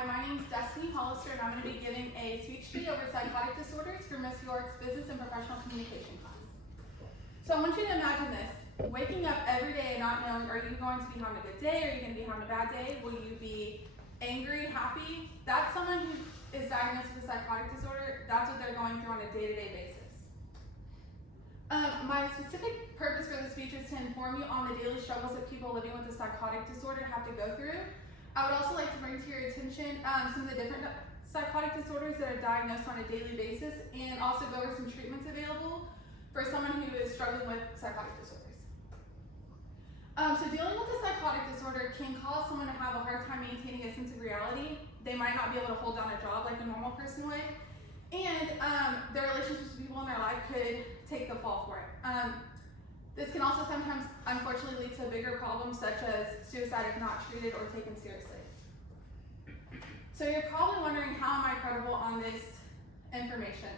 Hi, my name is Hollister, and I'm going to be giving a speech fee over psychotic disorders for Miss York's Business and Professional Communication class. So I want you to imagine this. Waking up every day and not knowing, are you going to be having a good day? Are you going to be having a bad day? Will you be angry, happy? That's someone who is diagnosed with a psychotic disorder. That's what they're going through on a day-to-day basis. My specific purpose for this speech is to inform you on the daily struggles that people living with a psychotic disorder have to go through. I would also like to bring to your attention some of the different psychotic disorders that are diagnosed on a daily basis, and also go over some treatments available for someone who is struggling with psychotic disorders. So dealing with a psychotic disorder can cause someone to have a hard time maintaining a sense of reality. They might not be able to hold down a job like a normal person would, and their relationships with people in their life could take the fall for it. This can also sometimes, unfortunately, lead to bigger problems such as suicide if not treated or taken seriously. So you're probably wondering, how am I credible on this information?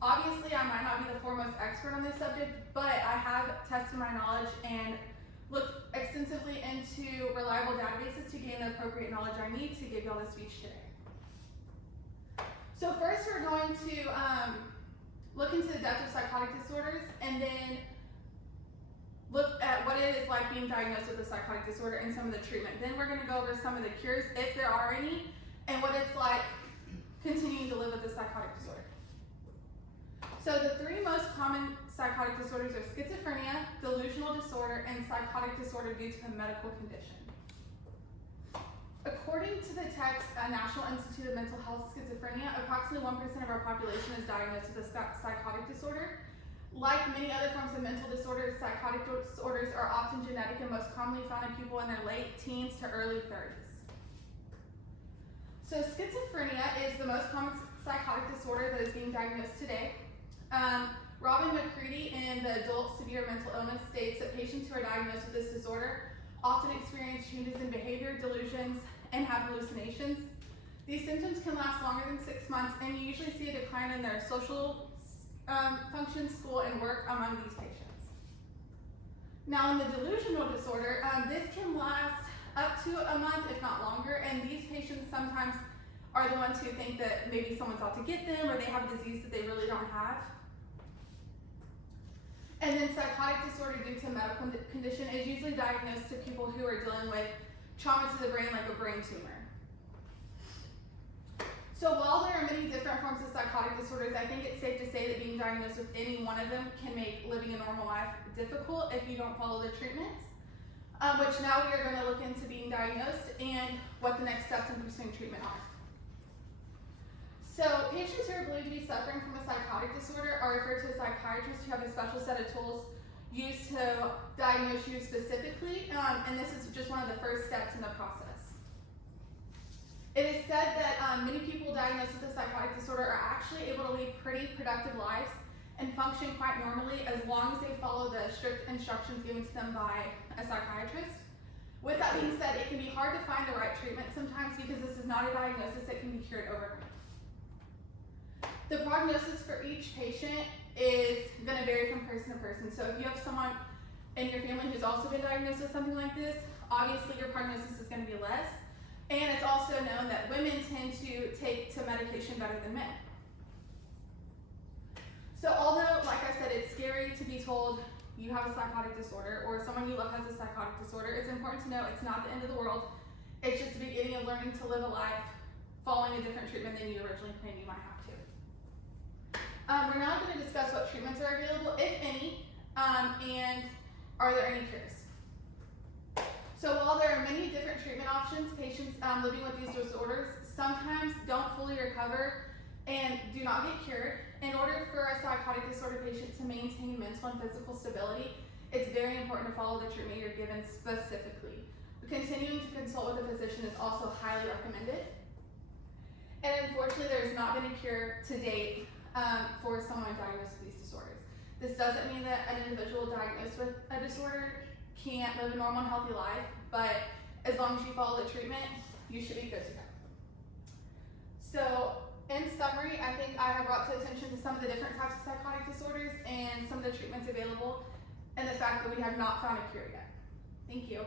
Obviously, I might not be the foremost expert on this subject, but I have tested my knowledge and looked extensively into reliable databases to gain the appropriate knowledge I need to give y'all this speech today. So first, we're going to look into the depth of psychotic disorders, and then look at what it is like being diagnosed with a psychotic disorder and some of the treatment. Then we're going to go over some of the cures, if there are any, and what it's like continuing to live with a psychotic disorder. So the three most common psychotic disorders are schizophrenia, delusional disorder, and psychotic disorder due to a medical condition. According to the text, National Institute of Mental Health Schizophrenia, approximately 1% of our population is diagnosed with a psychotic disorder. Like many other forms of mental disorders, psychotic disorders are often genetic and most commonly found in people in their late teens to early 30s. So schizophrenia is the most common psychotic disorder that is being diagnosed today. Robin McCready in the Adult Severe Mental Illness states that patients who are diagnosed with this disorder often experience changes in behavior, delusions, and have hallucinations. These symptoms can last longer than 6 months, and you usually see a decline in their social functions, school, and work among these patients. Now, in the delusional disorder, this can last up to a month, if not longer, and these patients sometimes are the ones who think that maybe someone's out to get them, or they have a disease that they really don't have. And then psychotic disorder due to a medical condition is usually diagnosed to people who are dealing with trauma to the brain, like a brain tumor. So while there are many different forms of psychotic disorders, I think it's safe to say that being diagnosed with any one of them can make living a normal life difficult if you don't follow the treatments, which now we are going to look into being diagnosed and what the next steps in pursuing treatment are. So patients who are believed to be suffering from a psychotic disorder are referred to a psychiatrist who have a special set of tools used to diagnose you specifically, and this is just one of the first steps in the process. It is said that many people diagnosed with a psychotic disorder are actually able to lead pretty productive lives and function quite normally as long as they follow the strict instructions given to them by a psychiatrist. With that being said, it can be hard to find the right treatment sometimes because this is not a diagnosis that can be cured overnight. The prognosis for each patient is going to vary from person to person. So if you have someone in your family who's also been diagnosed with something like this, obviously your prognosis is going to be less. And it's also known that women tend to take to medication better than men. So although, like I said, it's scary to be told you have a psychotic disorder or someone you love has a psychotic disorder, it's important to know it's not the end of the world. It's just the beginning of learning to live a life following a different treatment than you originally planned you might have to. We're now going to discuss what treatments are available, if any, and are there any cures. So while there are many different treatment options, patients living with these disorders sometimes don't fully recover and do not get cured. In order for a psychotic disorder patient to maintain mental and physical stability, it's very important to follow the treatment you're given specifically. Continuing to consult with a physician is also highly recommended. And unfortunately, there has not been a cure to date for someone diagnosed with these disorders. This doesn't mean that an individual diagnosed with a disorder can't live a normal and healthy life, but as long as you follow the treatment, you should be good to go. So in summary, I think I have brought to attention to some of the different types of psychotic disorders and some of the treatments available and the fact that we have not found a cure yet. Thank you.